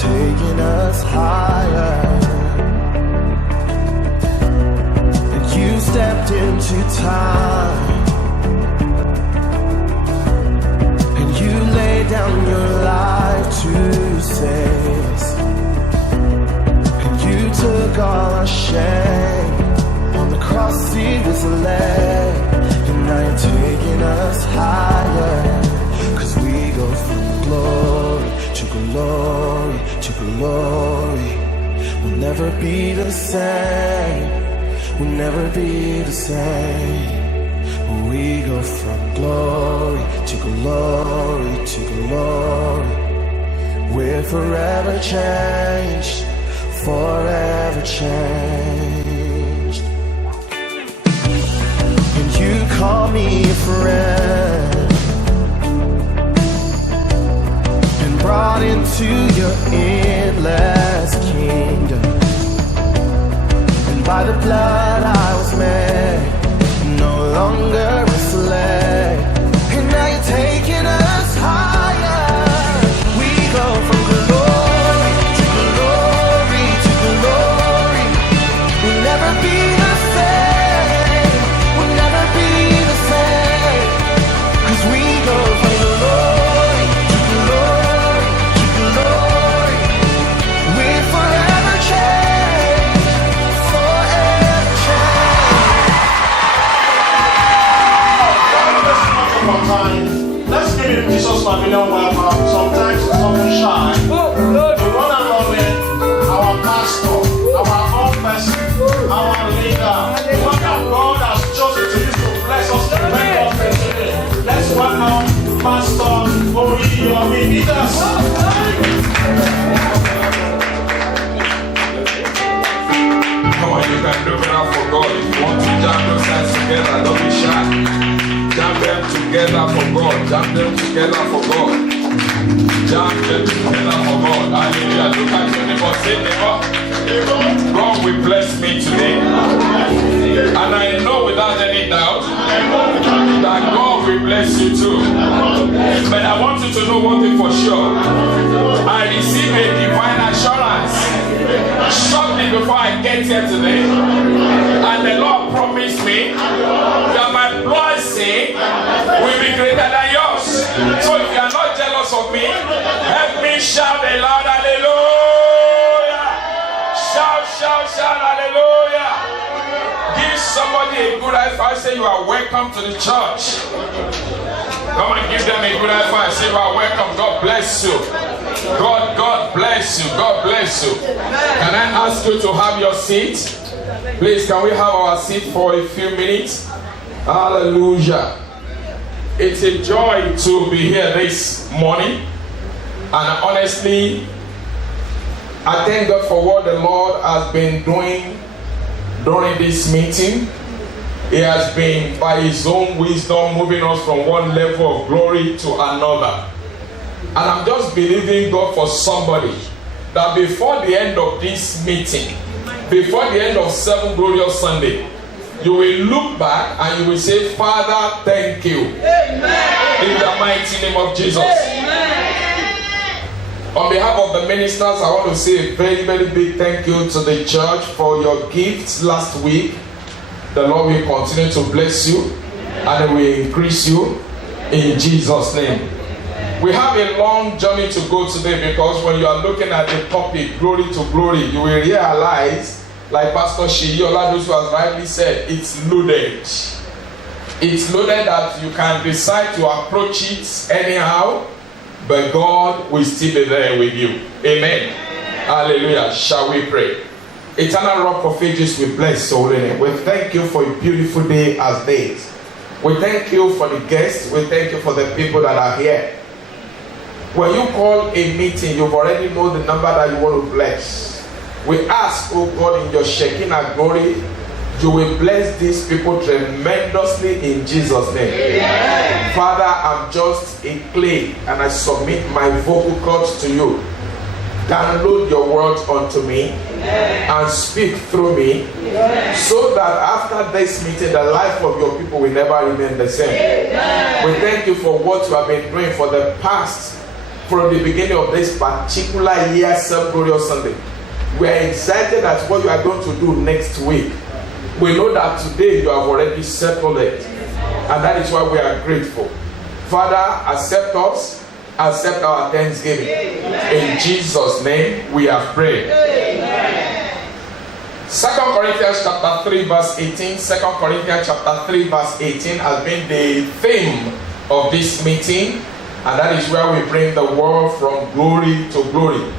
taking us higher. And you stepped into time, and you laid down your life to save us. And you took all our shame on the cross, it was laid. And now you're taking us higher, 'cause we go from glory to glory to glory. We'll never be the same, we'll never be the same. We go from glory to glory to glory. We're forever changed, forever changed. And you call me a friend, brought into your endless kingdom. And by the blood I was made, no longer a slave. And now you're taking us higher. We go from glory to glory to glory. We'll never be the same, we'll never be the same. 'Cause we go from glory to glory. We're forever changed, forever changed. One time, let's give him Jesus Pavilion welcome. Sometimes it's not shy. The one and only, our pastor, our own person, our leader, the one that God has chosen to use to bless us and bring us today. Let's welcome Pastor Oriyomi Peters. Come on, you can do better for God. If you want to jam those hands together, don't be shy. Jam them together for God. Jam them together for God. Jam them together for God. Hallelujah. Look at your neighbor. Say, neighbor, God will bless me today. And I know without any doubt that God will bless you too. But I want you to know one thing for sure. I receive a divine assurance shortly before I get here today, and the Lord promised me that my blessing will be greater than yours. So if you are not jealous of me, help me shout a loud hallelujah. Shout, shout, shout hallelujah. Give somebody a good high five. Say you are welcome to the church. Come and give them a good high five. Say you are welcome. God bless you. God bless you. God bless you. Can I ask you to have your seat? Please, can we have our seat for a few minutes? Hallelujah. It's a joy to be here this morning. And honestly, I thank God for what the Lord has been doing during this meeting. He has been, by His own wisdom, moving us from one level of glory to another. And I'm just believing God for somebody that before the end of this meeting, before the end of 7 Glorious Sunday, you will look back and you will say, Father, thank you. Amen. In the mighty name of Jesus. Amen. On behalf of the ministers, I want to say a very, very big thank you to the church for your gifts last week. The Lord will continue to bless you and He will increase you in Jesus' name. We have a long journey to go today, because when you are looking at the topic, glory to glory, you will realize, like Pastor Sheyi Oladosu has rightly said, it's loaded. It's loaded that you can decide to approach it anyhow, but God will still be there with you. Amen. Hallelujah. Shall we pray? Eternal Rock of Ages, we bless your holy name. We thank you for a beautiful day as days. We thank you for the guests. We thank you for the people that are here. When you call a meeting, you've already know the number that you want to bless. We ask, oh God, in your Shekinah glory, you will bless these people tremendously in Jesus' name. Amen. Father, I'm just a clay and I submit my vocal cords to you. Download your words unto me. Amen. And speak through me. Amen. So that after this meeting, the life of your people will never remain the same. Amen. We thank you for what you have been doing for the past from the beginning of this particular year, Self-Glorious Sunday. We are excited at what you are going to do next week. We know that today you have already settled it. And that is why we are grateful. Father, accept us, accept our thanksgiving. In Jesus' name, we have prayed. 2 Corinthians chapter 3 verse 18. 2 Corinthians chapter 3 verse 18 has been the theme of this meeting. And that is where we bring the word from glory to glory.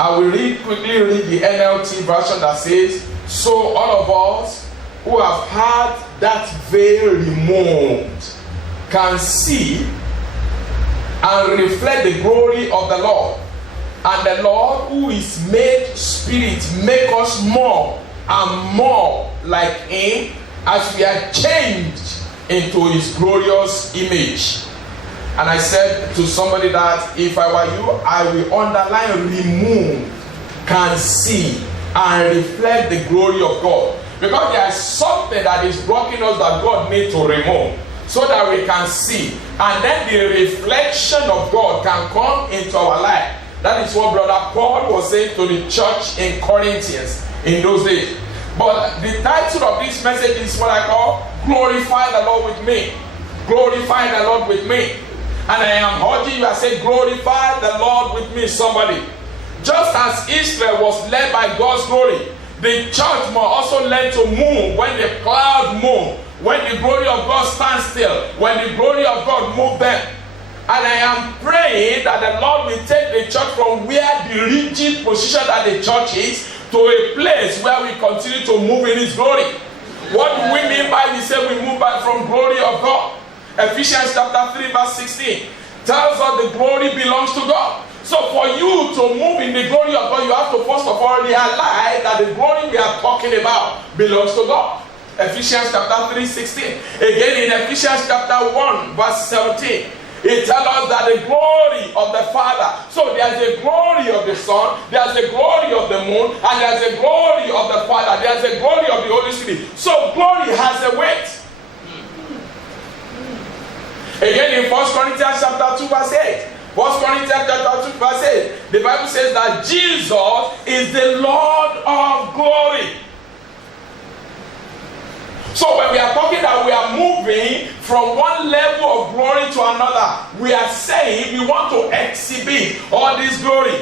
I will quickly read the NLT version that says, so all of us who have had that veil removed can see and reflect the glory of the Lord. And the Lord who is made spirit make us more and more like him as we are changed into his glorious image. And I said to somebody that if I were you, I will underline remove, can see and reflect the glory of God. Because there is something that is blocking us that God needs to remove so that we can see. And then the reflection of God can come into our life. That is what Brother Paul was saying to the church in Corinthians in those days. But the title of this message is what I call Glorify the Lord with me. Glorify the Lord with me. And I am urging you, I say glorify the Lord with me, somebody. Just as Israel was led by God's glory, the church must also learn to move when the cloud move, when the glory of God stands still, when the glory of God move them. And I am praying that the Lord will take the church from where the rigid position that the church is to a place where we continue to move in his glory. What do we mean by we say we move back from glory of God? Ephesians chapter 3 verse 16 tells us the glory belongs to God. So for you to move in the glory of God, you have to first of all realize that the glory we are talking about belongs to God. Ephesians chapter 3:16. Again in Ephesians chapter 1 verse 17. It tells us that the glory of the Father. So there's the glory of the Son, there's the glory of the moon, and there's the glory of the Father, there's the glory of the Holy Spirit. So glory has a weight. Again in 1 Corinthians chapter 2 verse 8. 1 Corinthians chapter 2 verse 8. The Bible says that Jesus is the Lord of glory. So when we are talking that we are moving from one level of glory to another, we are saying we want to exhibit all this glory.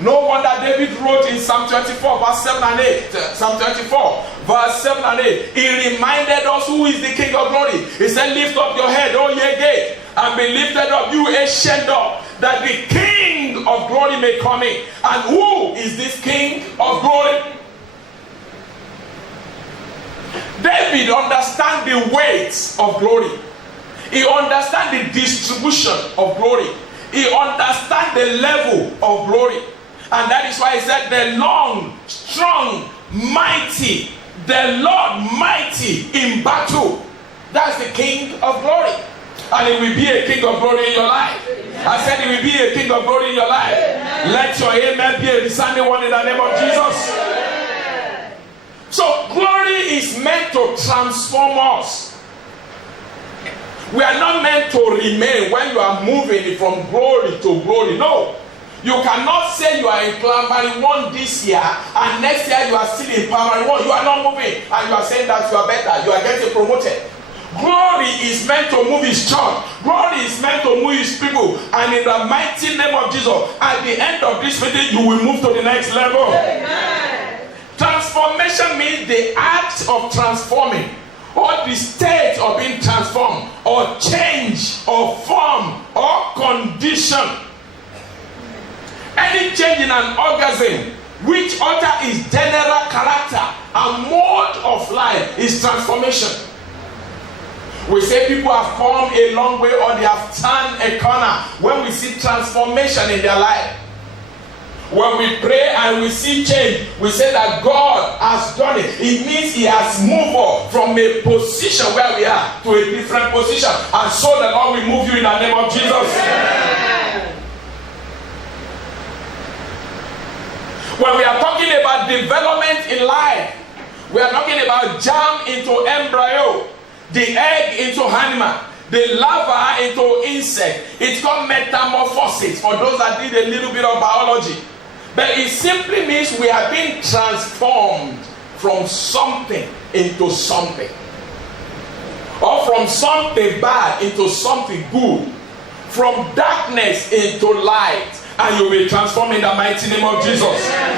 No wonder David wrote in Psalm 24 verse 7 and 8. Psalm 24 verse 7 and 8. He reminded us who is the King of glory. He said, lift up your head, O ye gate, and be lifted up, you ancient door, that the King of glory may come in. And who is this King of glory? David understands the weight of glory. He understands the distribution of glory. He understands the level of glory. And that is why he said, the long, strong, mighty, the Lord mighty in battle. That's the King of glory. And it will be a King of glory in your life. I said it will be a King of glory in your life. Let your amen be a resounding one in the name of Jesus. So glory is meant to transform us. We are not meant to remain when you are moving from glory to glory. No. You cannot say you are in primary 1 this year and next year you are still in primary 1. You are not moving and you are saying that you are better. You are getting promoted. Glory is meant to move his church. Glory is meant to move his people. And in the mighty name of Jesus, at the end of this meeting, you will move to the next level. Amen. Transformation means the act of transforming, or the state of being transformed, or change, or form, or condition. Any change in an organism which alter its general character and mode of life is transformation. We say people have come a long way or they have turned a corner when we see transformation in their life. When we pray and we see change, we say that God has done it. It means he has moved us from a position where we are to a different position. And so the Lord will move you in the name of Jesus. Amen. When we are talking about development in life, we are talking about germ into embryo, the egg into animal, the larva into insect. It's called metamorphosis for those that did a little bit of biology. But it simply means we are being transformed from something into something. Or from something bad into something good. From darkness into light. And you'll be transformed in the mighty name of Jesus.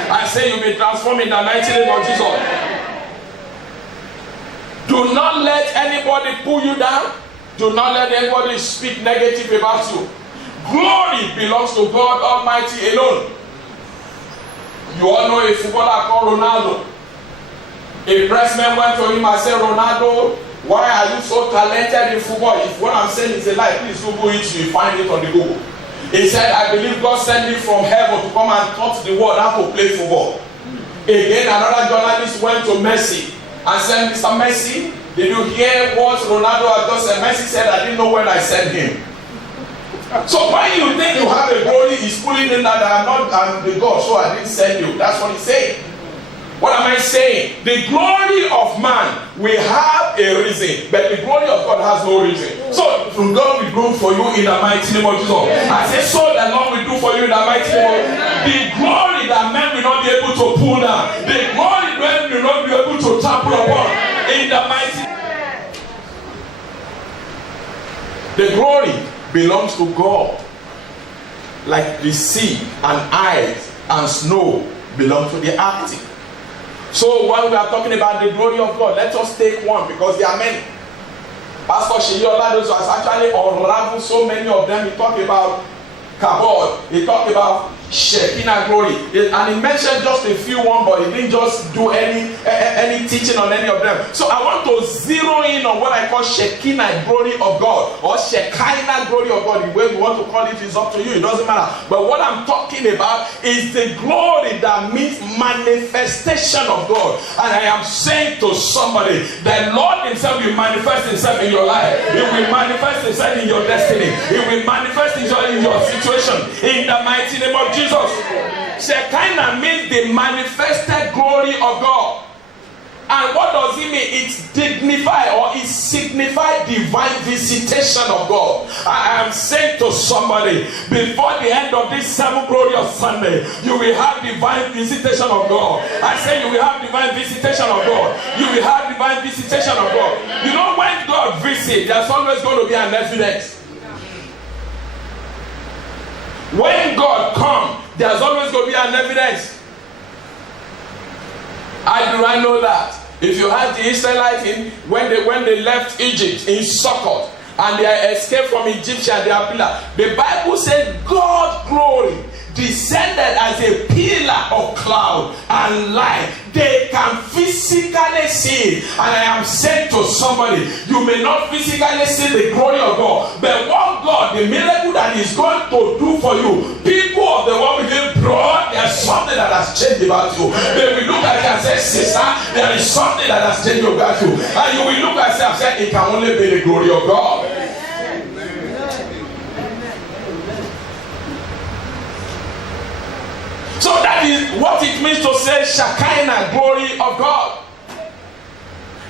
I say you'll be transformed in the mighty name of Jesus. Do not let anybody pull you down. Do not let anybody speak negative about you. Glory belongs to God Almighty alone. You all know a footballer called Ronaldo. A pressman went to him and said, Ronaldo, why are you so talented in football? If what I'm saying is a lie, please Google it. You find it on the Google. He said, I believe God sent me from heaven to come and taught the world how to play football. Again, another journalist went to Messi and said, Mr. Messi, did you hear what Ronaldo had just said? Messi said, I didn't know when I sent him. So when you think you have a glory, he's pulling in that I'm the God, so I didn't send you. That's what he's saying. What am I saying? The glory of man will have a reason, but the glory of God has no reason. So from God will do for you in the mighty name of Jesus. I say, so the Lord will do for you in the mighty name of Jesus. The glory that men will not be able to pull down, the glory that men will not be able to trample upon in the mighty. The glory belongs to God, like the sea and ice and snow belong to the Arctic. So when we are talking about the glory of God, let us take one because there are many. Pastor Sheyi Oladosu has actually unraveled so many of them. He talked about Kabod, he talked about Shekinah glory, and he mentioned just a few one, but he didn't just do any teaching on any of them. So I want to zero in on what I call Shekinah glory of God, or Shekinah glory of God. The way you want to call it is up to you, it doesn't matter. But what I'm talking about is the glory that means manifestation of God. And I am saying to somebody, the Lord himself will manifest himself in your life. He will manifest himself in your destiny. He will manifest himself in your situation in the mighty name of Jesus. Shekinah means the manifested glory of God. And what does it mean? It dignifies or it signifies divine visitation of God. I am saying to somebody, before the end of this 7th glorious Sunday, you will have divine visitation of God. I say you will have divine visitation of God. You will have divine visitation of God. You know, when God visits, there's always going to be an evidence. When God comes, there's always going to be an evidence. How do I know that? If you had the Israelites when they left Egypt in Sukkot and they escaped from Egyptian, their pillar, the Bible said God's glory descended as a pillar of cloud and light. They can physically see it. And I am saying to somebody, you may not physically see the glory of God, but what God, the miracle that He's going to do for you, people of the world will be broad. There's something that has changed about you. They will look at you and say, sister, there is something that has changed about you. And you will look at yourself and say, it can only be the glory of God. So that is what it means to say Shekinah, glory of God.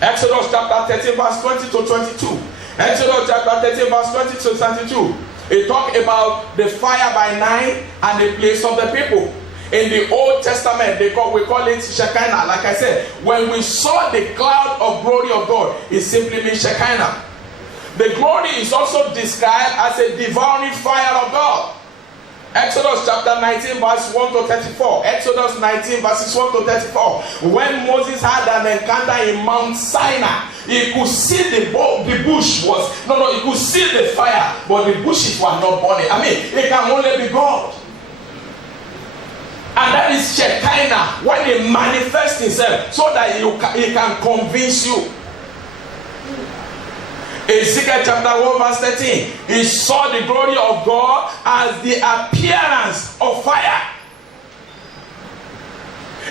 Exodus chapter 13 verse 20 to 22. Exodus chapter 13 verse 20 to 22. It talks about the fire by night and the place of the people. In the Old Testament, we call it Shekinah. Like I said, when we saw the cloud of glory of God, it simply means Shekinah. The glory is also described as a devouring fire of God. Exodus chapter 19 verse 1 to 34. Exodus 19 verses 1 to 34. When Moses had an encounter in Mount Sinai, he could see the bush was, he could see the fire, but the bushes were not burning. I mean, it can only be God. And that is Shekinah, when he manifests himself so that he can convince you. Ezekiel chapter 1 verse 13. He saw the glory of God as the appearance of fire.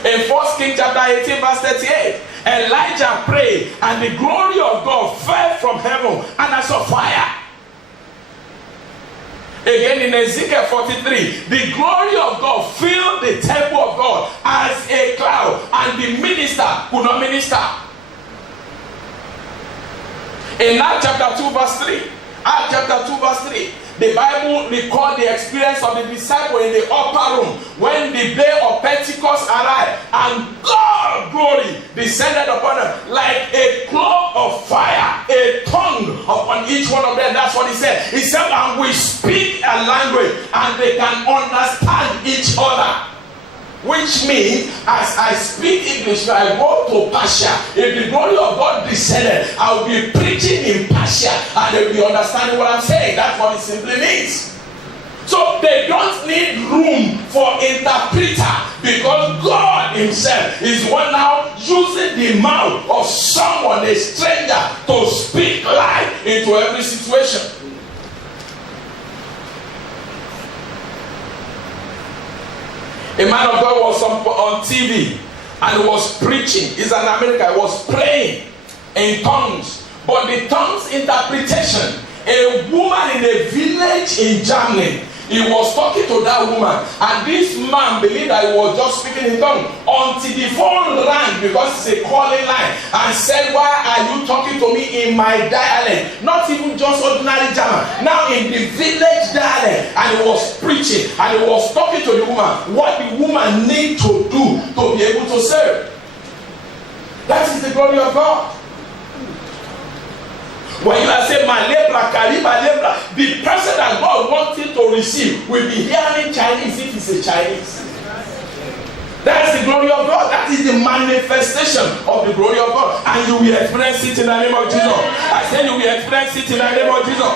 In 1 Kings chapter 18 verse 38, Elijah prayed and the glory of God fell from heaven and as a fire. Again in Ezekiel 43, the glory of God filled the temple of God as a cloud and the minister could not minister. In Acts chapter 2 verse 3, Acts chapter 2 verse 3. The Bible records the experience of the disciples in the upper room when the day of Pentecost arrived, and God's glory descended upon them like a cloud of fire, a tongue upon each one of them. That's what he said. He said, and we speak a language and they can understand each other. Which means, as I speak English, when I go to Persia, if the glory of God descended, I will be preaching in Persia and they will be understanding what I'm saying. That's what it simply means. So they don't need room for interpreter, because God himself is one now using the mouth of someone, a stranger, to speak life into every situation. A man of God was on TV and was preaching. He's an American. He was praying in tongues. But the tongues interpretation, a woman in a village in Germany, he was talking to that woman, and this man believed that he was just speaking in tongues until the phone rang, because it's a calling line, and said, why are you talking to me in my dialect? Not even just ordinary German, now in the village dialect. And he was preaching and he was talking to the woman what the woman need to do to be able to serve. That is the glory of God. When you are saying Malebra, Kariba, Lebra, the person that God wanted to receive will be hearing Chinese if it's a Chinese. That's the glory of God. That is the manifestation of the glory of God. And you will experience it in the name of Jesus. I said you will experience it in the name of Jesus.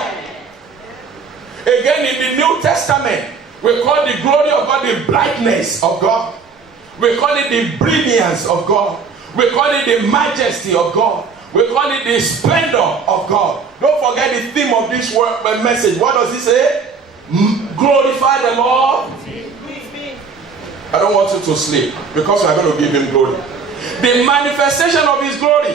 Again, in the New Testament, we call the glory of God the brightness of God. We call it the brilliance of God. We call it the majesty of God. We call it the splendor of God. Don't forget the theme of this word message. What does it say? Glorify the Lord. I don't want you to sleep, because we are going to give him glory. The manifestation of his glory.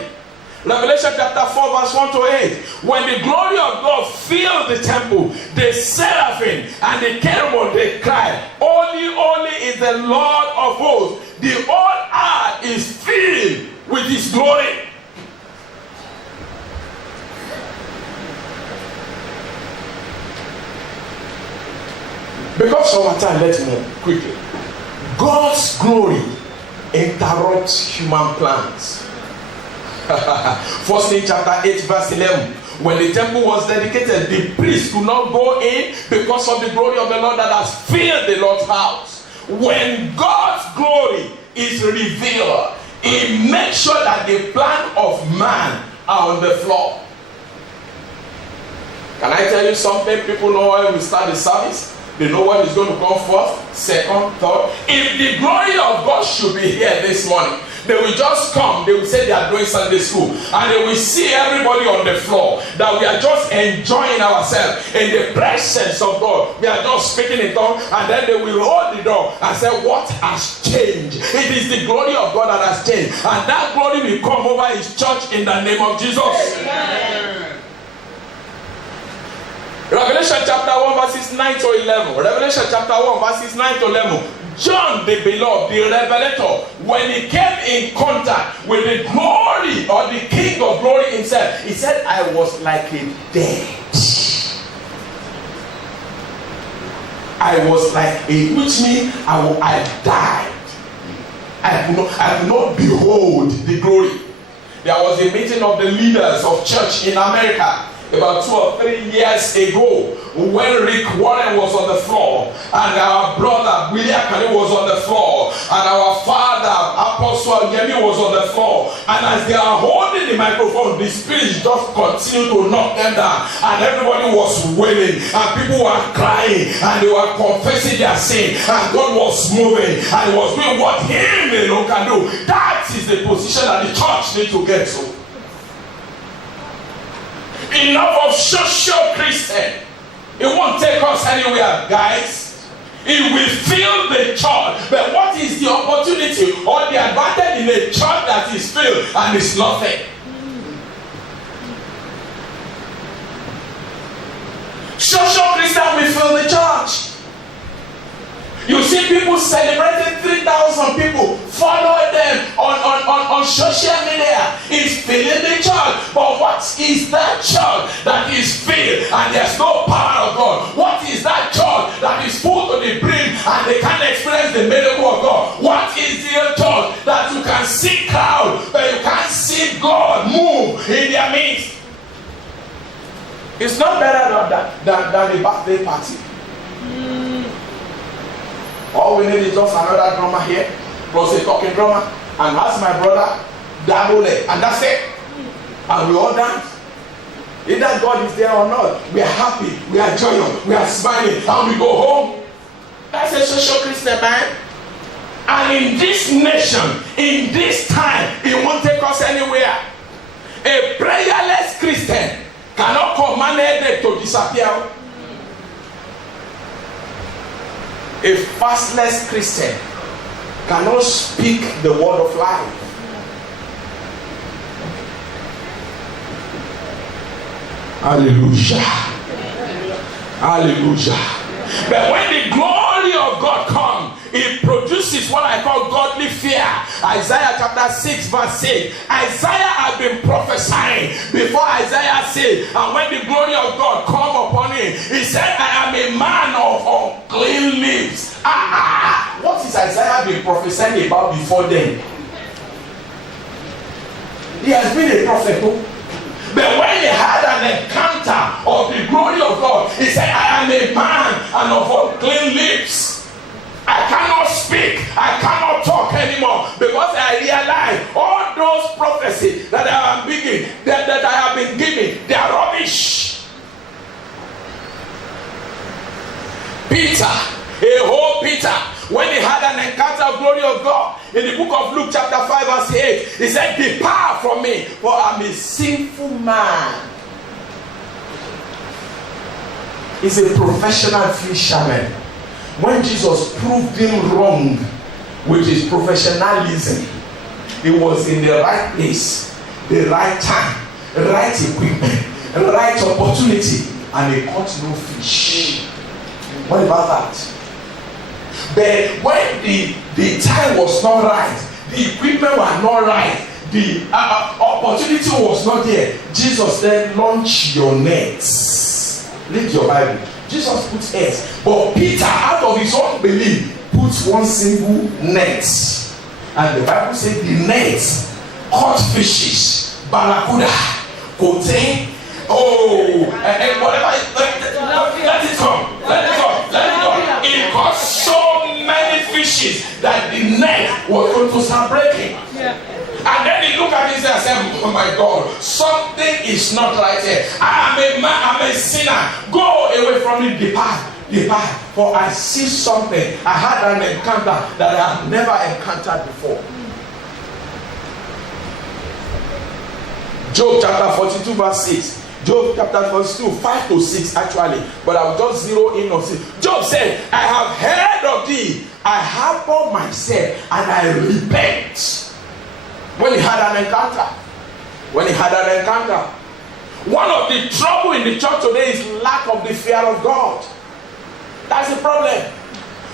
Revelation chapter 4 verse 1 to 8. When the glory of God filled the temple, the seraphim and the cherubim, they cried, holy, holy is the Lord of hosts. The whole earth is filled with his glory. Because of our time, let's move quickly. God's glory interrupts human plans. First in chapter 8 verse 11. When the temple was dedicated, the priest could not go in because of the glory of the Lord that has filled the Lord's house. When God's glory is revealed, he makes sure that the plan of man are on the floor. Can I tell you something? People know when we start the service. They know what is going to come first, second, third. If the glory of God should be here this morning, they will just come. They will say they are doing Sunday school, and they will see everybody on the floor, that we are just enjoying ourselves in the presence of God. We are just speaking in tongues, and then they will hold the door and say, what has changed? It is the glory of God that has changed, and that glory will come over his church in the name of Jesus. Amen. Revelation chapter 1 verses 9 to 11. Revelation chapter 1 verses 9 to 11. John the beloved, the revelator, when he came in contact with the glory or the King of glory himself, he said, I was like a dead. I was like a, which means I died. I could not behold the glory. There was a meeting of the leaders of church in America about 2 or 3 years ago, when Rick Warren was on the floor, and our brother William Kane was on the floor, and our father Apostle Yemi was on the floor, and as they are holding the microphone, the spirit just continued to knock them down, and everybody was wailing, and people were crying, and they were confessing their sin, and God was moving, and he was doing what him alone can do. That is the position that the church needs to get to. Enough of social Christian. It won't take us anywhere, guys. It will fill the church. But what is the opportunity or the advantage in a church that is filled and is nothing? Social Christian will fill the church. You see people celebrating 3,000 people, follow them on social media. It's filling the church. But what What is that church that is filled and there's no power of God? What is that church that is full to the brim and they can't experience the miracle of God? What is the church that you can see crowd but you can't see God move in their midst? It's not better than a birthday party. All we need is just another drummer here, plus a talking drummer, and ask my brother, double it, and that's it. And we all dance. Either God is there or not, we are happy, we are joyous, we are smiling, and we go home. That's a social Christian, man. And in this nation, in this time, it won't take us anywhere. A prayerless Christian cannot command headache to disappear. A fastless Christian cannot speak the word of life. Hallelujah. Hallelujah. But when the glory of God comes, it produces what I call godly fear. Isaiah chapter 6 verse 8. Isaiah had been prophesying before Isaiah said, and when the glory of God come upon him, he said, I am a man of unclean lips. What is Isaiah been prophesying about before then? He has been a prophet. But when he had an encounter of the glory of God, he said, I am a man and of unclean lips. I cannot speak, I cannot talk anymore, because I realize all those prophecies that I am beginning, that I have been given, they are rubbish. Peter, a whole Peter, when he had an encounter of glory of God, in the book of Luke chapter 5 verse 8, he said, depart from me, for I'm a sinful man. He's a professional fisherman. When Jesus proved him wrong with his professionalism, he was in the right place, the right time, right equipment, right opportunity, and he caught no fish. What about that? But when the time was not right, the equipment was not right, the opportunity was not there, Jesus said, launch your nets. Read your Bible. Jesus put nets, but Peter, out of his own belief, puts one single net. And the Bible says the nets caught fishes, barracuda, kote, and whatever. Let it come. Let it come. Let it come. It caught so many fishes that the net was going to start breaking. Yeah. And then he looked at himself and said, oh my God, something is not right here. I am a man, I'm a sinner. Go away from me, depart. For I see something. I had an encounter that I have never encountered before. Job chapter 42 verse 6. Job chapter 42, 5 to 6 actually. But I'll just zero in on 6. Job said, I have heard of thee. I harbor myself and I repent. When he had an encounter. One of the trouble in the church today is lack of the fear of God. That's the problem.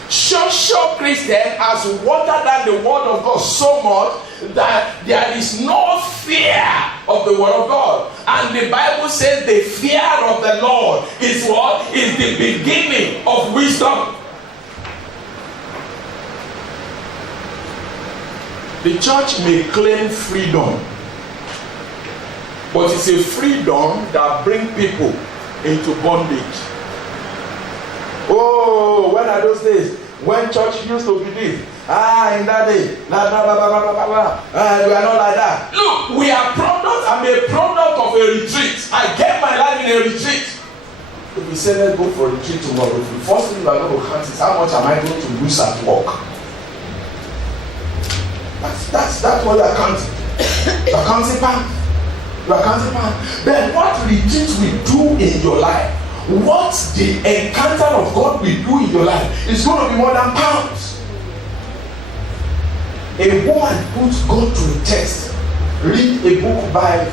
Social Christian has watered down the word of God so much that there is no fear of the word of God. And the Bible says the fear of the Lord is what? Is the beginning of wisdom. The church may claim freedom, but it's a freedom that brings people into bondage. Oh, when are those days? When church used to be this. In that day. We are not like that. Look, we are products. I'm a product of a retreat. I get my life in a retreat. If we say let's go for a retreat tomorrow, the first thing we are going to count is how much am I going to lose at work? That's what you are counting. You are counting pounds. Then what retreat we do in your life, what the encounter of God will do in your life is going to be more than pounds. A woman puts God to a test. Read a book by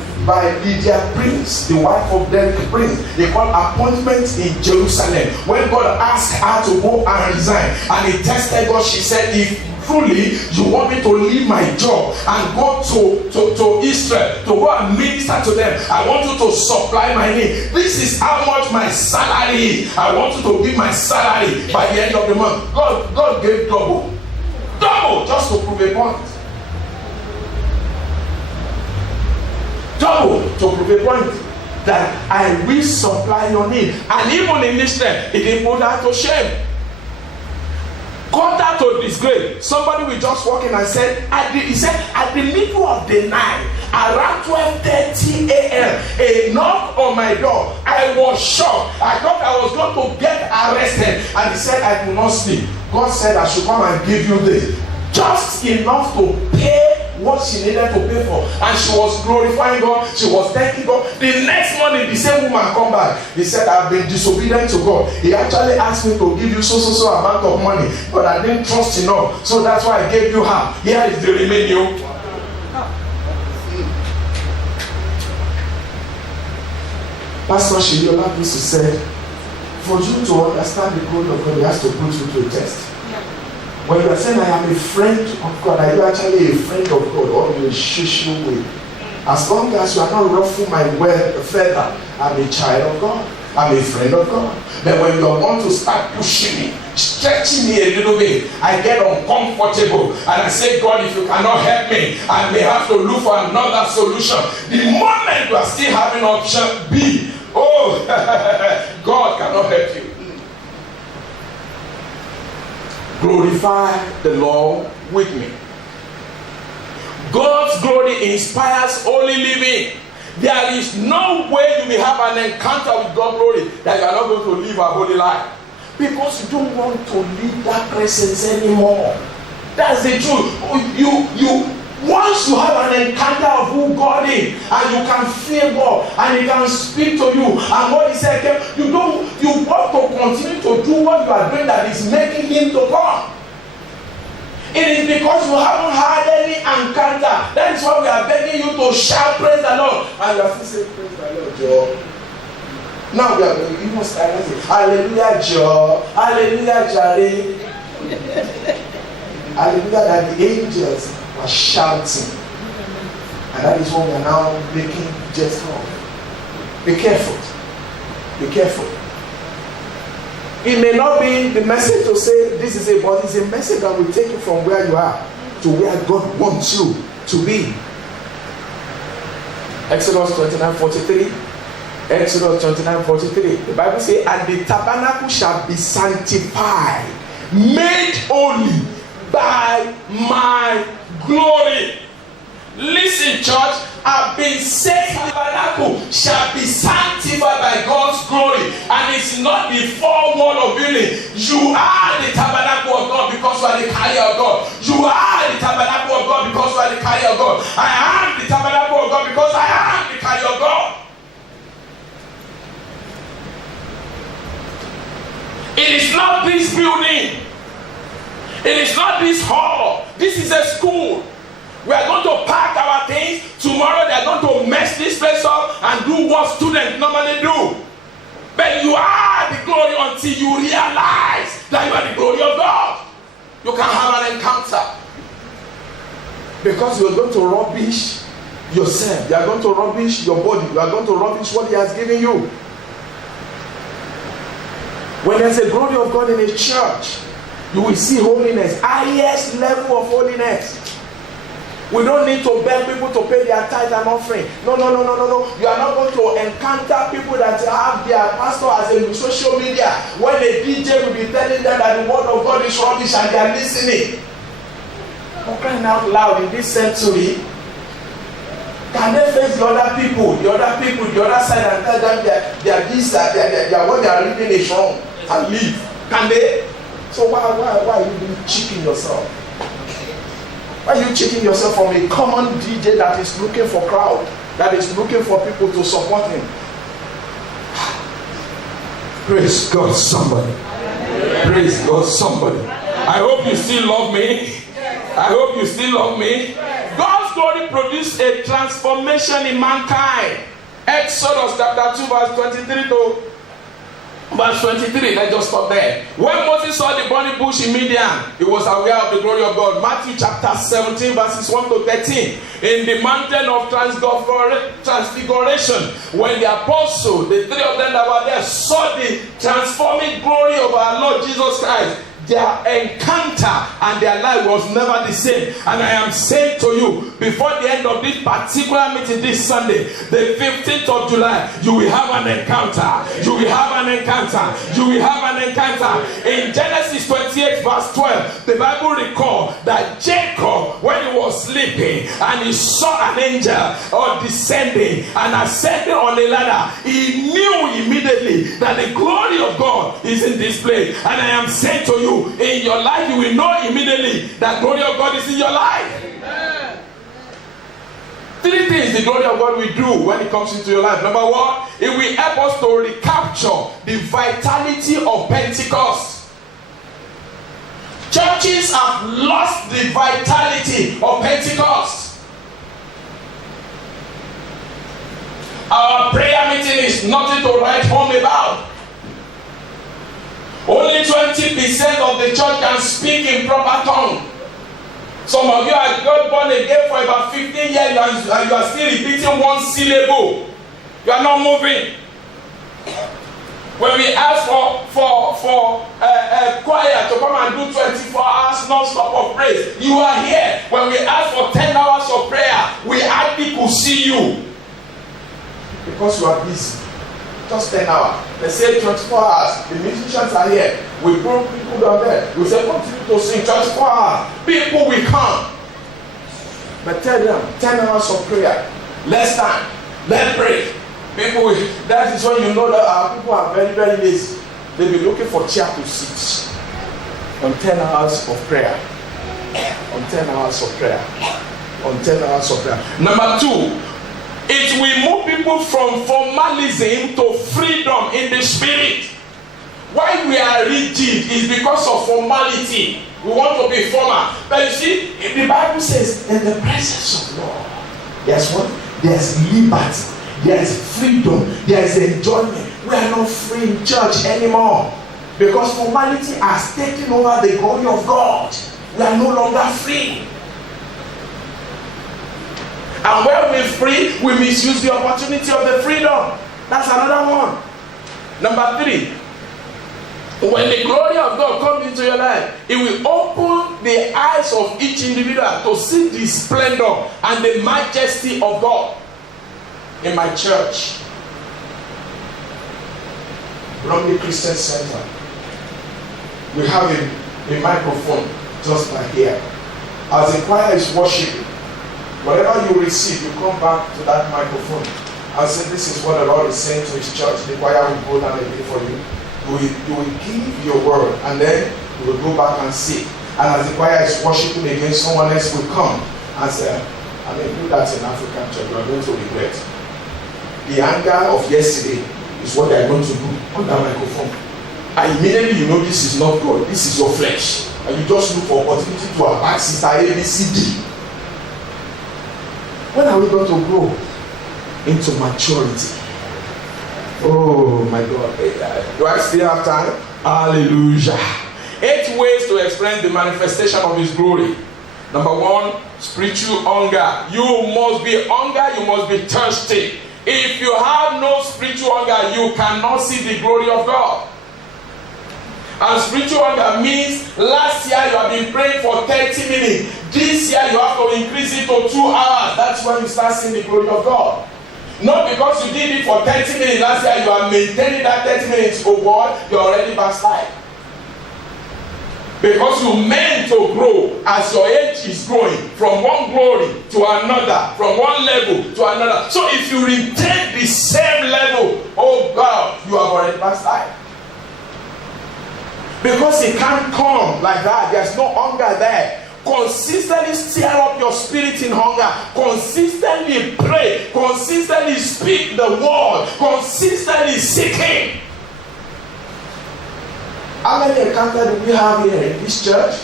Lydia Prince, the wife of Derek Prince. They call Appointments in Jerusalem. When God asked her to go and resign, and he tested God, she said, if truly you want me to leave my job and go to Israel to go and minister to them. I want you to supply my need. This is how much my salary is. I want you to give my salary by the end of the month. God gave double just to prove a point. Double to prove a point that I will supply your need. And even in Israel, he didn't put that to shame. Got that to disgrace. Somebody will just walk in and said, at the middle of the night, around 12:30 a.m., a knock on my door. I was shocked. I thought I was going to get arrested. And he said, I could not sleep. God said I should come and give you this. Just enough to pay what she needed to pay for. And she was glorifying God. She was thanking God. The next morning, the same woman come back. He said, I've been disobedient to God. He actually asked me to give you so amount of money, but I didn't trust enough. So that's why I gave you half. Here is the remaining. Pastor Shiriola used to say, for you to understand the glory of God, he has to put you to a test. When you are saying, I am a friend of God, are you actually a friend of God or in a social way? As long as you are not ruffling my feather, I'm a child of God. I'm a friend of God. But when you want to start pushing me, stretching me a little bit, I get uncomfortable and I say, God, if you cannot help me, I may have to look for another solution. The moment you are still having option B, God cannot help you. Glorify the Lord with me. God's glory inspires holy living. There is no way you will have an encounter with God's glory that you are not going to live a holy life. Because you don't want to live that presence anymore. That's the truth. Once you have an encounter of who God is, and you can feel God, and He can speak to you, and what He said, you want to continue to do what you are doing that is making Him to come. It is because you haven't had any encounter. That is why we are begging you to shout, praise the Lord. And you are still saying, praise the Lord, Joe. Now we are going to even start and say, hallelujah, Joe. Hallelujah, Jare. Hallelujah, that the angels are shouting. And that is what we are now making just of. Be careful. Be careful. It may not be the message to say this is a, but it's a message that will take you from where you are to where God wants you to be. Exodus 29:43. Exodus 29:43. The Bible says, and the tabernacle shall be sanctified, made holy by my glory. Listen, church, I've been said the tabernacle shall be sanctified by God's glory, and it's not the four wall of building. You are the tabernacle of God because you are the carrier of God. You are the tabernacle of God because you are the carrier of God. I am the tabernacle of God because I am the carrier of God. It is not this building. It is not this hall. This is a school. We are going to pack our things. Tomorrow they are going to mess this place up and do what students normally do. But you are the glory until you realize that you are the glory of God. You can have an encounter. Because you are going to rubbish yourself. You are going to rubbish your body. You are going to rubbish what He has given you. When there's a glory of God in a church, you will see holiness, highest level of holiness. We don't need to beg people to pay their tithe and offering. No. You are not going to encounter people that have their pastor as a social media. When the DJ will be telling them that the word of God is rubbish and they are listening. I'm crying out loud in this century. Can they face the other people, the other side, and tell them that what they are reading is wrong and leave? Can they? So why are you being cheating yourself? Why are you cheating yourself from a common DJ that is looking for crowd, that is looking for people to support him? Praise God, somebody. Praise God, somebody. I hope you still love me. I hope you still love me. God's glory produced a transformation in mankind. Exodus chapter 2 verse 23 to Verse 23, let's just stop there. When Moses saw the burning bush in Midian, he was aware of the glory of God. Matthew chapter 17, verses 1 to 13. In the mountain of transfiguration, when the apostles, the three of them that were there, saw the transforming glory of our Lord Jesus Christ, their encounter and their life was never the same. And I am saying to you, before the end of this particular meeting this Sunday, the 15th of July, you will have an encounter. You will have an encounter. You will have an encounter. In Genesis 28 verse 12, the Bible records that Jacob, when he was sleeping and he saw an angel descending and ascending on a ladder, he knew immediately that the glory of God is in this place. And I am saying to you, in your life, you will know immediately that glory of God is in your life. Amen. Three things the glory of God will do when it comes into your life. Number one, it will help us to recapture the vitality of Pentecost. Churches have lost the vitality of Pentecost. Our prayer meeting is nothing to write home about. Only 20% of the church can speak in proper tongue. Some of you have got born again for about 15 years and you are still repeating one syllable. You are not moving. When we ask for choir to come and do 24 hours non-stop of praise, you are here. When we ask for 10 hours of prayer, we hardly could see you. Because you are busy. Just 10 hours. They say 24 hours. The musicians are here. We bring people down there. We say continue to sing 24 hours. People will come. But tell them 10 hours of prayer. Less time. Let's pray. People will, that is when you know that our people are very, very lazy. They'll be looking for chair to sit. On 10 hours of prayer. On 10 hours of prayer. On 10 hours of prayer. Number two, it will move people from formalism to freedom in the spirit. Why we are rigid is because of formality. We want to be formal. But you see, if the Bible says, in the presence of God, there's what? There's liberty. There's freedom. There's enjoyment. We are not free in church anymore. Because formality has taken over the glory of God. We are no longer free. And when we're free, we misuse the opportunity of the freedom. That's another one. Number three, when the glory of God comes into your life, it will open the eyes of each individual to see the splendor and the majesty of God. In my church, Bromley Christian Center, we have a microphone just by here. As the choir is worshiping, whatever you receive, you come back to that microphone and say, this is what the Lord is saying to his church. The choir will go down again for you. You will give your word and then you will go back and sit. And as the choir is worshiping again, someone else will come and say, I mean, do that in African church. You are going to regret. The anger of yesterday is what they are going to do on that microphone. And immediately you know this is not God. This is your flesh. And you just look for opportunity to attack Sister ABCD. When are we going to grow into maturity? Oh my God. Do I still have time? Hallelujah. 8 ways to explain the manifestation of his glory. Number 1, spiritual hunger. You must be hunger, you must be thirsty. If you have no spiritual hunger, you cannot see the glory of God. And spiritual hunger means last year you have been praying for 30 minutes. This year you have to increase it to 2 hours. That's when you start seeing the glory of God. Not because you did it for 30 minutes last year, you are maintaining that 30 minutes. Oh God, you're already backslide. Because you meant to grow as your age is growing from one glory to another, from one level to another. So if you retain the same level, oh God, you have already backslide. Because it can't come like that. There's no hunger there. Consistently stir up your spirit in hunger. Consistently pray. Consistently speak the word. Consistently seek him. How many encounters do we have here in this church?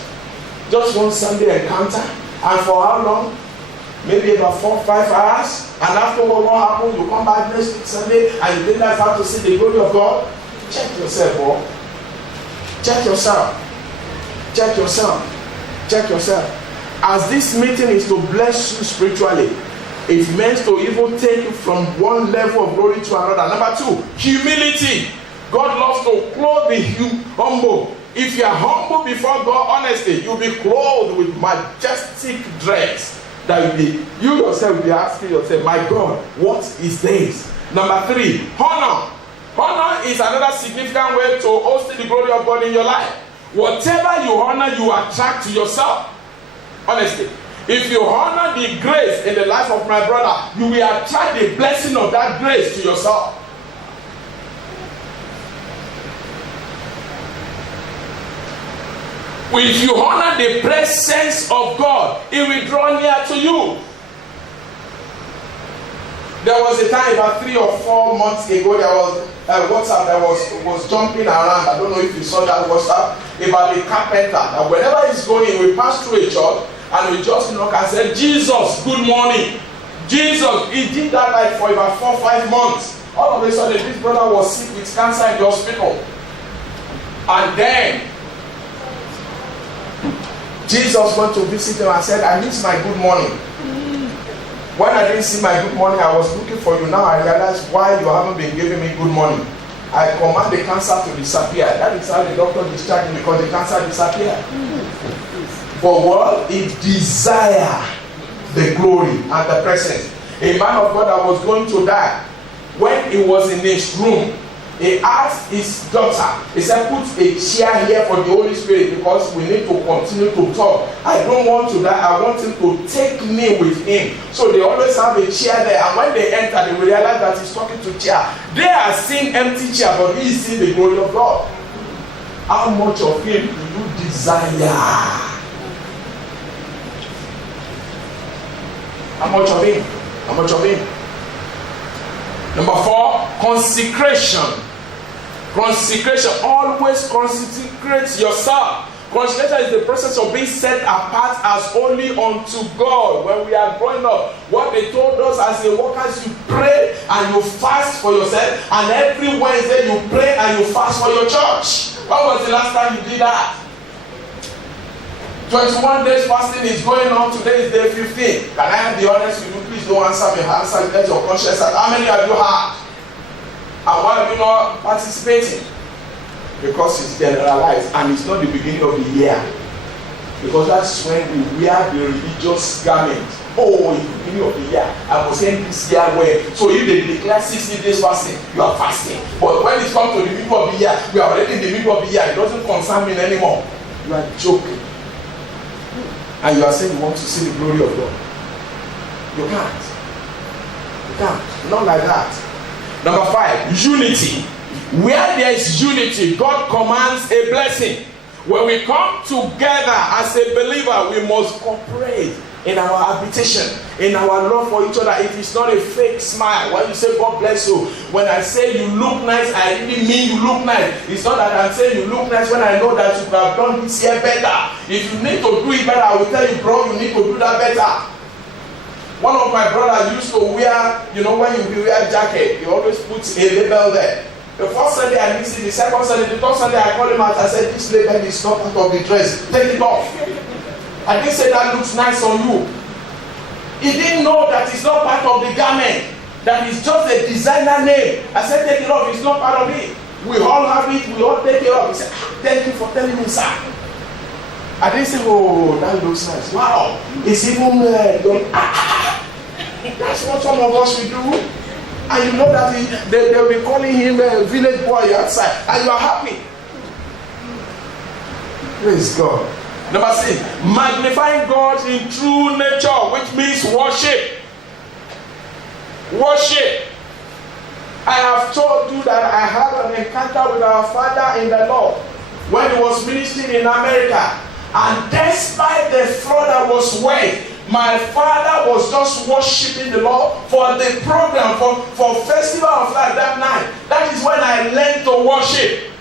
Just one Sunday encounter. And for how long? Maybe about 4 or 5 hours. And afterward, what happens? You come back next week Sunday and you didn't have to see the glory of God. Check yourself, bro. Check yourself. Check yourself. Check yourself. As this meeting is to bless you spiritually, it's meant to even take you from one level of glory to another. Number 2, humility. God loves to clothe the humble. If you are humble before God, honestly, you'll be clothed with majestic dress. That you yourself will be asking yourself, my God, what is this? Number 3, honor. Honor is another significant way to host the glory of God in your life. Whatever you honor, you attract to yourself. Honestly, if you honor the grace in the life of my brother, you will attract the blessing of that grace to yourself. If you honor the presence of God, it will draw near to you. There was a time about 3 or 4 months ago, there was WhatsApp that was jumping around. I don't know if you saw that WhatsApp about the carpenter. That whenever he's going, we pass through a church and we just knock and say, Jesus, good morning. Jesus, he did that like for about 4 or 5 months. All of a sudden, this brother was sick with cancer in the hospital. And then Jesus went to visit him and said, I miss my good morning. When I didn't see my good morning, I was looking for you. Now I realize why you haven't been giving me good morning. I command the cancer to disappear. That is how the doctor discharged me, because the cancer disappeared. For what? It desire the glory and the presence. A man of God that was going to die, when he was in his room, he asked his daughter, he said, put a chair here for the Holy Spirit, because we need to continue to talk. I don't want to die. I want him to take me with him. So they always have a chair there, and when they enter, they will realize that he's talking to chair. They are seeing empty chair, but he is seeing the glory of God. How much of him do you desire? How much of him? How much of him? Number 4, consecration. Consecration. Always consecrate yourself. Consecration is the process of being set apart as only unto God. When we are growing up, what they told us as the workers, you pray and you fast for yourself, and every Wednesday you pray and you fast for your church. When was the last time you did that? 21 days fasting is going on. Today is day 15. Can I be honest with you? Please don't answer me. Answer let your conscience. How many have you had? And why are you not participating? Because it's generalized and it's not the beginning of the year. Because that's when we wear the religious garment. Oh, it's the beginning of the year. I was saying this year where. So if they declare 60 days fasting, you are fasting. But when it comes to the middle of the year, we are already in the middle of the year. It doesn't concern me anymore. You are joking. And you are saying you want to see the glory of God. You can't. You can't. Not like that. Number 5, unity. Where there is unity, God commands a blessing. When we come together as a believer, we must cooperate in our habitation, in our love for each other. It is not a fake smile. When you say God bless you, when I say you look nice, I really mean you look nice. It's not that I'm saying you look nice when I know that you could have done this here better. If you need to do it better, I will tell you, bro, you need to do that better. One of my brothers used to wear, when you wear a jacket, he always puts a label there. The first Sunday I missed it, the second Sunday, the third Sunday I called him out. I said, this label is not part of the dress. Take it off. I didn't say that looks nice on you. He didn't know that it's not part of the garment. That is just a designer name. I said, take it off. It's not part of it. We all have it. We all take it off. He said, thank you for telling me, sir. I didn't say, oh, that looks nice. Wow. It's even that's what some of us will do. And you know that they'll be calling him a village boy outside. And you are happy. Praise God. Number 6, magnifying God in true nature, which means worship. Worship. I have told you that I had an encounter with our Father in the Lord when he was ministering in America. And despite the flood that was wet, my father was just worshiping the Lord for the program, for Festival of Life that night. That is when I learned to worship.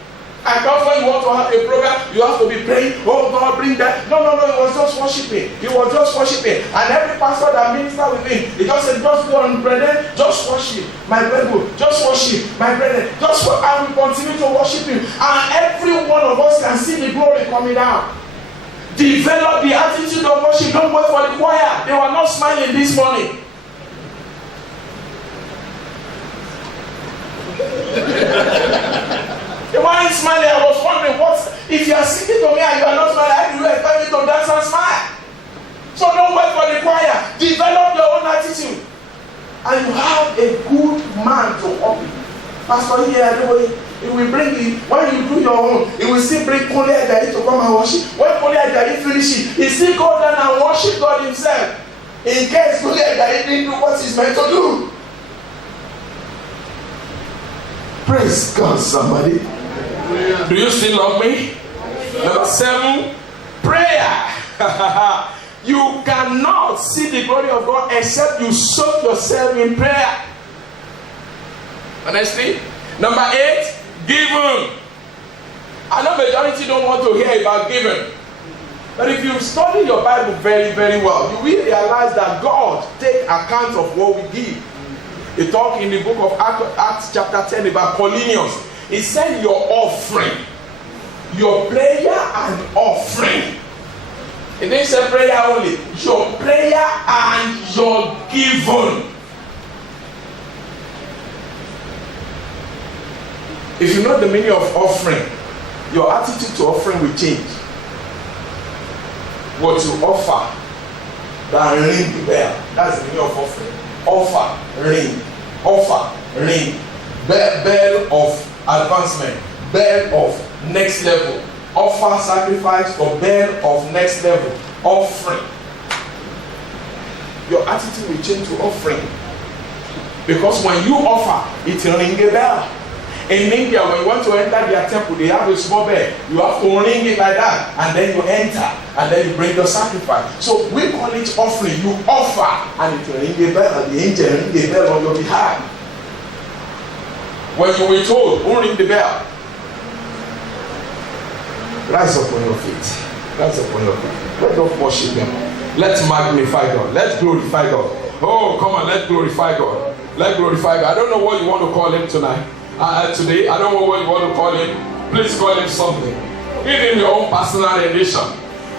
And that's when you want to have a program, you have to be praying, oh God, bring that. No, it was just worshiping. He was just worshiping. And every pastor that ministered with him, he just said, just go on, brethren, just worship my Bible, just worship my brethren, just worship. I will continue to worship him. And every one of us can see the glory coming down. Develop the attitude of worship. Don't wait for the choir. They were not smiling this morning. They weren't smiling. I was wondering, if you are singing to me and you are not smiling, how do you expect me to dance and smile? So don't wait for the choir. Develop your own attitude. And you have a good man to open. Pastor here, it will bring you, when you do your own, it will still bring Kole Ajayi to come and worship. When Kole Ajayi finishes, he still go down and worship God himself. In case Kole Ajayi didn't do what he's meant to do. Praise God, somebody. Do you still love me? Number 7, prayer. You cannot see the glory of God except you soak yourself in prayer. Honestly. Number 8, giving. I know majority don't want to hear about giving. But if you study your Bible very, very well, you will realize that God takes account of what we give. He talked in the book of Acts chapter 10 about Cornelius. He said your offering, your prayer and offering. He didn't say prayer only. Your prayer and your giving. If you know the meaning of offering, your attitude to offering will change. What you offer, that ring the bell. That's the meaning of offering. Offer, ring. Offer, ring. Bell of advancement. Bell of next level. Offer, sacrifice, or bell of next level. Offering. Your attitude will change to offering. Because when you offer, it will ring a bell. In India, when you want to enter their temple, they have a small bell. You have to ring it like that, and then you enter, and then you bring the sacrifice. So we call it offering. You offer, and it will ring a bell, and the angel ring the bell on your behalf. When you were told, who ring the bell? Rise up on your feet. Rise up on your feet. Let us worship Him. Let's magnify God. Let's glorify God. Oh, come on, let's glorify God. Let's glorify God. I don't know what you want to call Him tonight. Today, I don't know what you want to call Him. Please call Him something. Give Him your own personal rendition.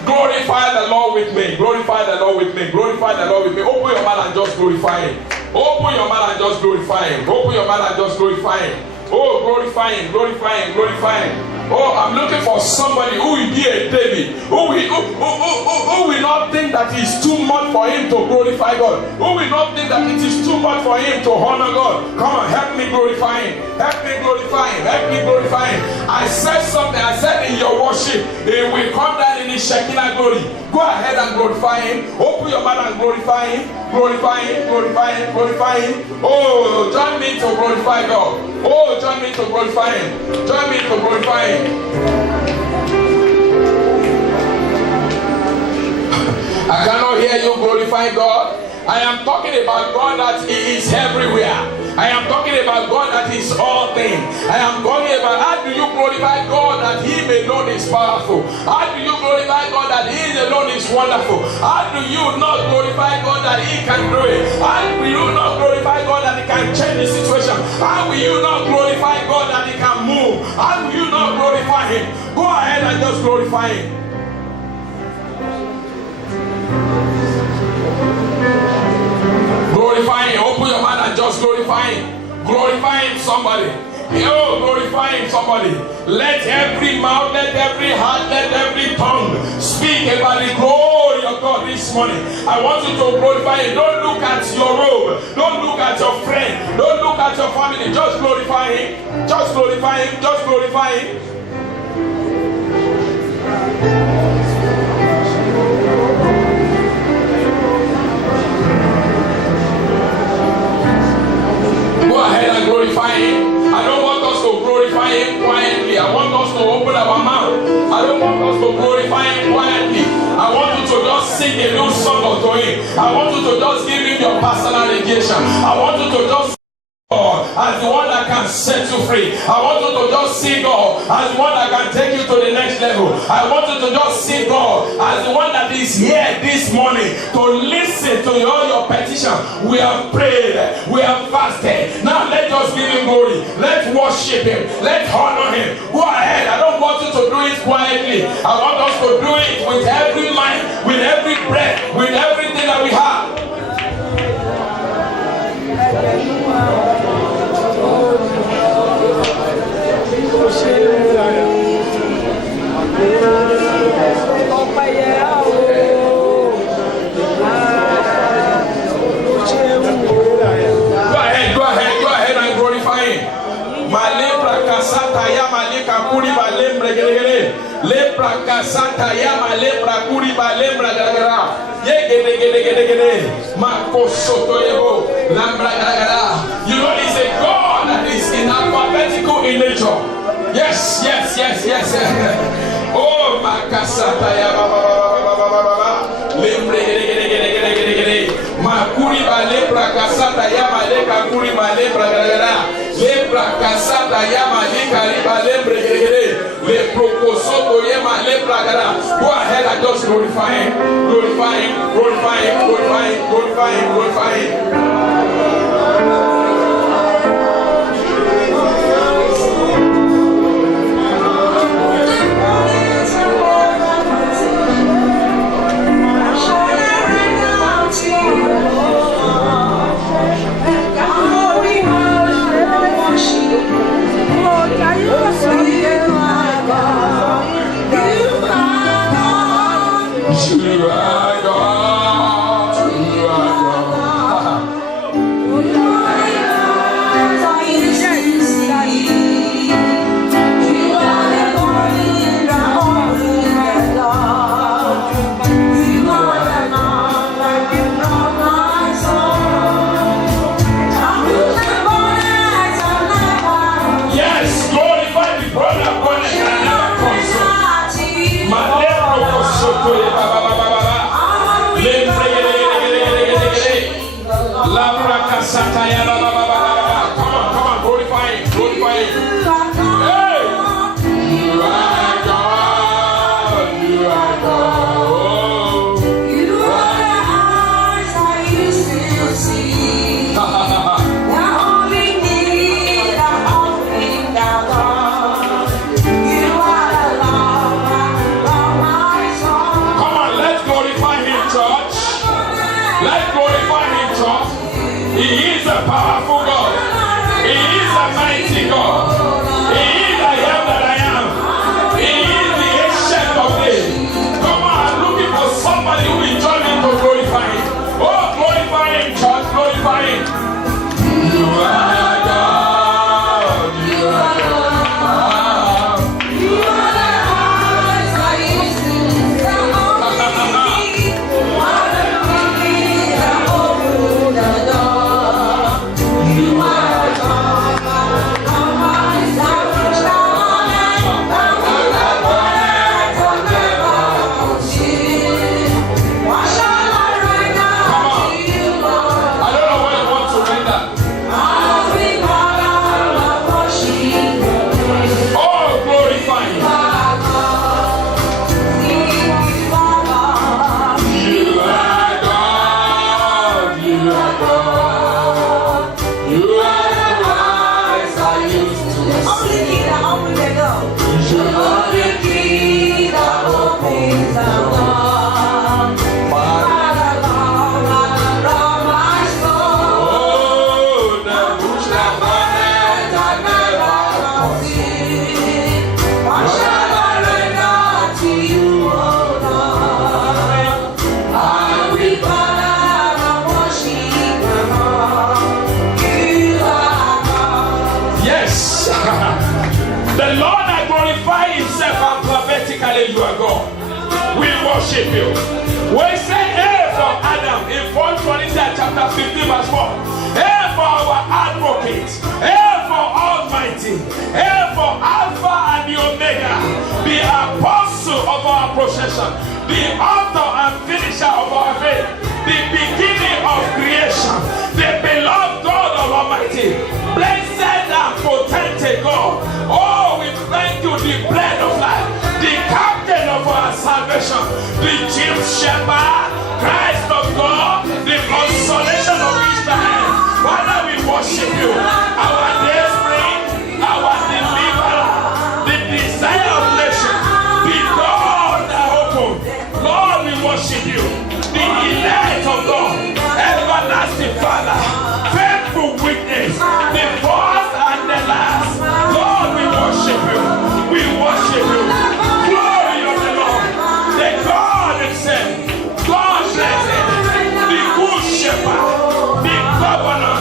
Glorify the Lord with me. Glorify the Lord with me. Glorify the Lord with me. Open your mouth and just glorify Him. Open your mouth and just glorify Him. Open your mouth and just glorify Him. Oh, glorify Him, glorify Him, glorify Him. Oh, I'm looking for somebody who will be a David, who will not think that it's too much for him to glorify God, who will not think that it is too much for him to honor God. Come on, help me glorify Him, help me glorify Him, help me glorify Him. I said something, I said in your worship, it will come down in His Shekinah glory. Go ahead and glorify Him. Open your mouth and glorify Him, glorify Him, glorify Him, glorify Him. Oh, join me to glorify God. Oh, join me to glorify Him. Join me to glorify Him. I cannot hear you glorify God. I am talking about God that He is everywhere. I am talking about God that is all things. I am talking about how do you glorify God that He alone is powerful? How do you glorify God that He alone is wonderful? How do you not glorify God that He can do it? How will you not glorify God that He can change the situation? How will you not glorify God that He can move? How will you not glorify Him? Go ahead and just glorify Him. Glorify Him. Open your mouth and just glorify Him. Glorify Him, somebody. Oh, glorify Him, somebody. Let every mouth, let every heart, let every tongue speak about the glory of God this morning. I want you to glorify Him. Don't look at your robe. Don't look at your friend. Don't look at your family. Just glorify Him. Just glorify Him. Just glorify Him. Go ahead and glorify Him. I don't want us to glorify Him quietly. I want us to open our mouth. I don't want us to glorify Him quietly. I want you to just sing a new song unto Him. I want you to just give Him your personal dedication. I want you to just and as the one that can set you free. I want you to just see God as the one that can take you to the next level. I want you to just see God as the one that is here this morning to listen to all your petition. We have prayed, we have fasted. Now let us give him glory. Let's worship him. Let's honor him. Go ahead. I don't want you to do it quietly. I want us to do it with every mind, with every breath, with everything that we have. Go ahead and glorify him. Malebra kasata ya maleka kuri balembra geregere. Lepra kasata ya malebra kuri balembra geregera. Ye gede. Makosoto yebo. Lambra geregera. You know he's a God that is in alphabetical in nature. Yes. Oh, makasata ya baba. Lembre gede. Makuri balebra kasata ya maleka kuri balembra geregera. Lepra kasata yama likariba lembre gere le prokosoto yema lepra gara. Go ahead and just glorify him. Worship you. We say A for Adam in 1 Corinthians chapter 15 verse 4. A for our advocate. A for Almighty. A for Alpha and the Omega. The apostle of our procession. The author and finisher of our faith. The beginning of creation. The beloved God of Almighty. Blessed salvation, the chief shepherd, Christ of God, the consolation of Israel. Father, we worship you. Our day spring, our deliverer, the desire of nation, the door that open. Lord, we worship you. The elect of God, everlasting Father, faithful witness, the first and the last. Lord, we worship you. We worship you. Glory of the Lord, the God himself, God blessed, the good shepherd, the governor,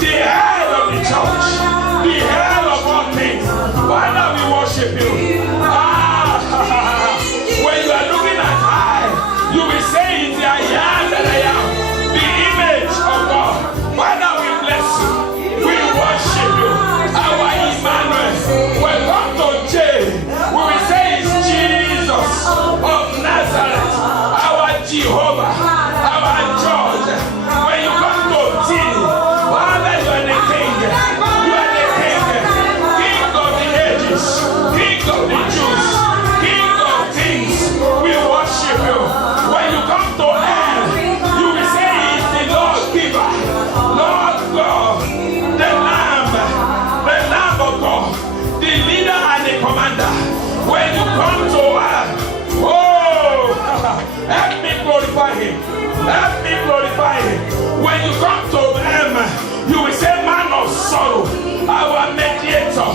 the head of the church, the head of all things. Father, we worship you. When you are looking at high, you will say it's the I am that I am, the image of God. Father, we bless you. We worship you. Our Emmanuel. Welcome to jail. We will say it's Jesus of Nazareth, our Jehovah, our Judge. When you come to tea, Father, you are the king. You are the king. King of the ages. King of the Jews. King of kings. We worship you. When you come to hell, you will say it's the Lord giver. Lord God, the Lamb of God, the leader and the commander. When you come to earth, oh, help me glorify him. Help me glorify him. When you come to him, you will say, man of sorrow, our mediator,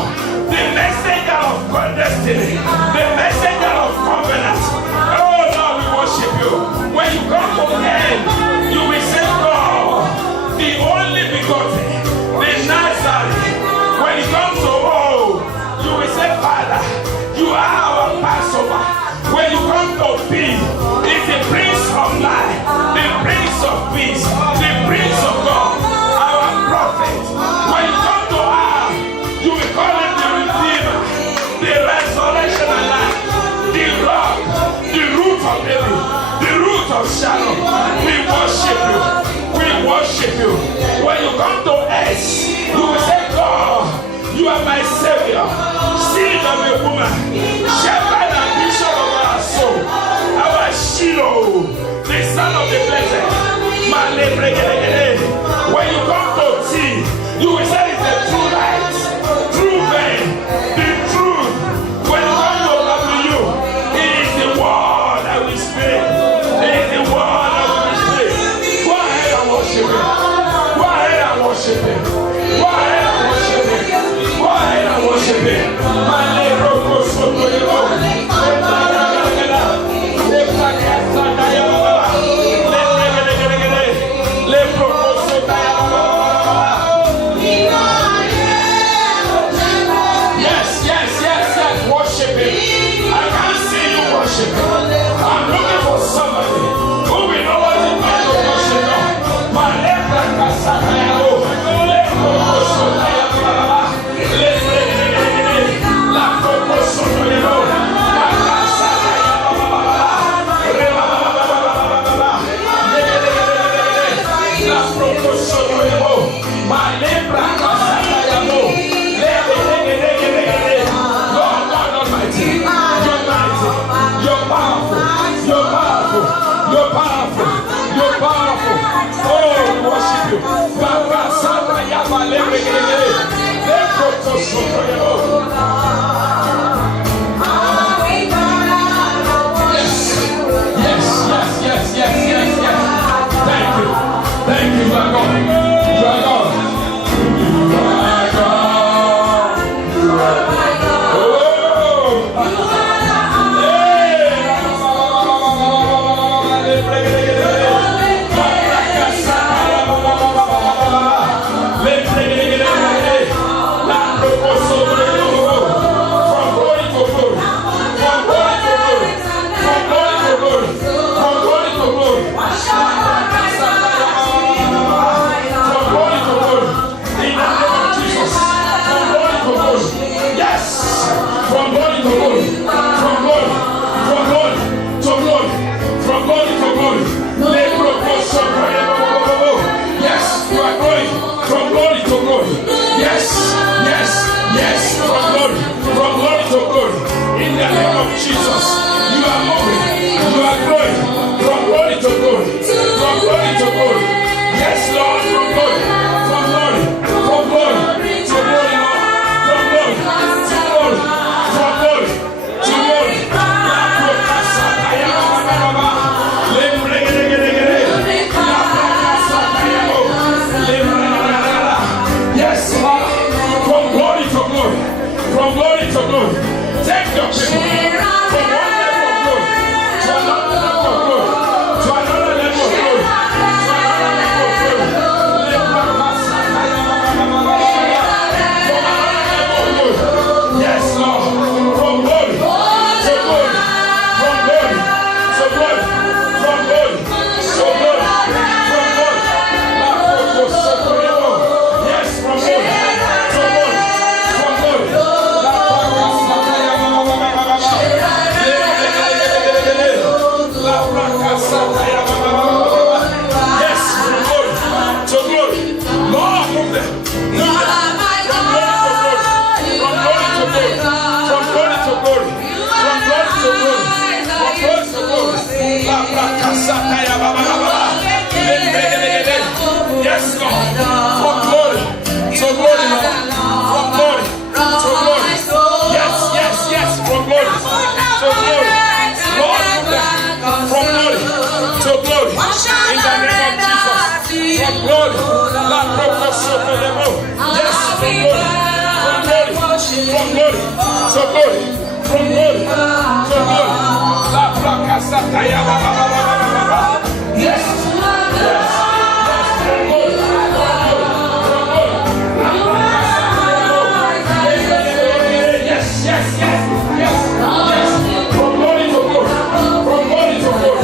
the messenger of God destiny, the messenger of covenant. Oh Lord, we worship you. When you come to him, you will say, God, the only begotten, the Nazareth. When you come to you will say, Father, you are our Passover. When you come to be, it's the Prince of Life, the Prince of Peace, the Prince of God, our prophet. When you come to earth, you will call him the Redeemer, the Resurrection and Life, the Rock, the Root of David, the Root of Sharon. We worship you. We worship you. When you come to us, you will say, God, you are my Savior, seed of a woman, shepherd and bishop of our soul, our Shiloh, the son of the blessed. When you come to tea, you will say it's the true light, true vein, the truth. When you come to W, it is the word that we speak. It is the word that we speak. Go ahead and worship him. Go ahead and worship him. Go ahead and worship him. Go ahead and worship him. Yes, worship him. I can't see you worship him. I'm looking for somebody who will know what it means to worship God. My Thank you, my God. You are God. Yes, Lord, from glory, from glory, from glory to glory, Lord. From glory to glory, from glory to glory. Yes, Lord, from glory to glory, from glory to glory. Take your people from one level of glory to another level of glory, to another level of glory, to another level of glory. Yes, Lord, from glory to glory, from glory to glory, from glory to glory, from glory. Yes, from glory to glory, from glory. Yes, from glory to glory. Lord, move them. Move them. From glory to glory. From glory to glory. From glory to glory. From glory to glory. Yes, Lord. From glory to glory, Lord. From glory to glory. Yes, yes, yes. From glory to glory. Lord, move them. From glory to glory. In the name of Jesus. From glory. Yes, from glory. From glory. From glory to glory. From glory to glory. Yes. Yes. Yes, yes, yes, yes. From glory to glory. From glory to glory.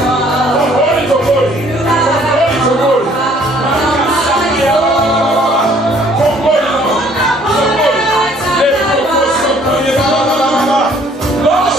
From glory to glory. From glory to glory. From glory to glory. Lord,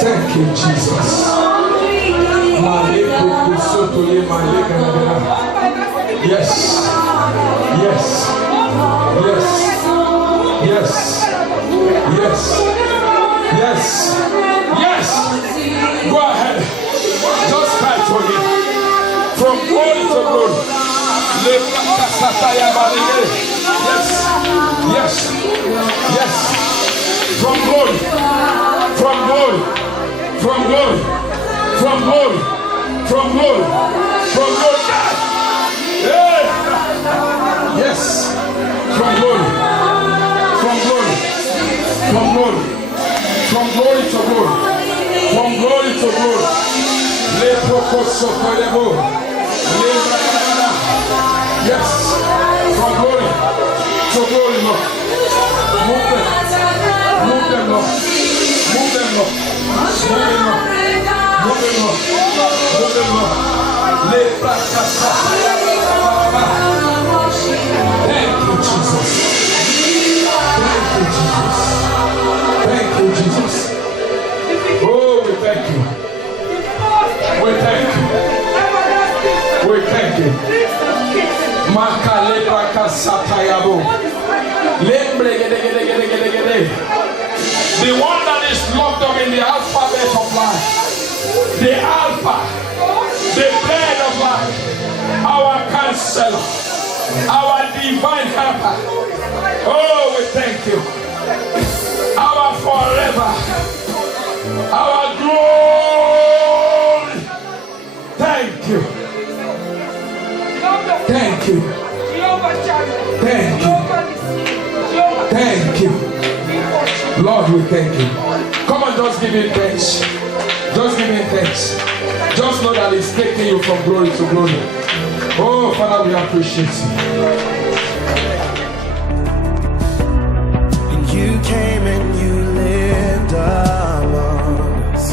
Thank you, Jesus. Yes. Yes. Yes. Yes. Yes. Yes. Yes. Go ahead. Just fight for me. From glory to glory. Yes. Yes. Yes. From glory. From glory. From glory. From glory. From glory. From glory. Yeah. Yes. From glory. From glory. From glory. From glory to glory. From glory to glory. Yes. From glory to glory, Lord. Move them. Move them, Lord. Move them, Lord. Move them, Lord. Move them, Lord. Move them, Lord. Thank you, Jesus. Thank you, Jesus. Thank you, Jesus. Oh, we thank you. We thank you. We thank you. The one that is locked up in the alphabet of life, the Alpha, the bread of life, our counselor, our divine helper. Oh, we thank you. Our forever, our glory. Thank you. Thank you. Thank you. Thank you. Lord, we thank you. Come on, just give him thanks. Just give him thanks. Just know that he's taking you from glory to glory. Oh, Father, we appreciate you. And you came and you lived among us.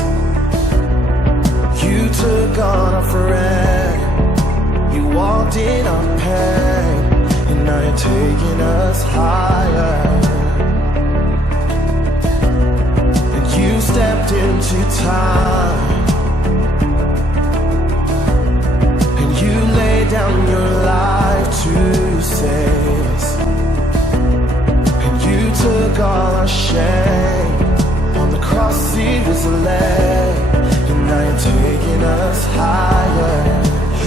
You took on a friend. You walked in our pain. And now you're taking us higher. to time, and you lay down your life to save us, and you took all our shame. On the cross it was led, and now you're taking us higher,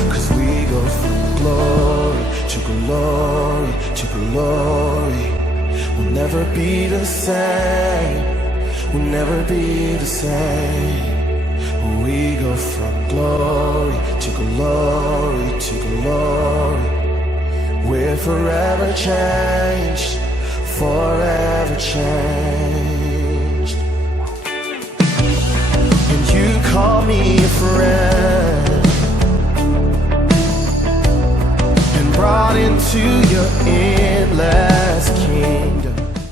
'cause we go from glory to glory to glory. We'll never be the same, we'll never be the same. We go from glory to glory to glory. We're forever changed, forever changed. And you call me a friend, and brought into your endless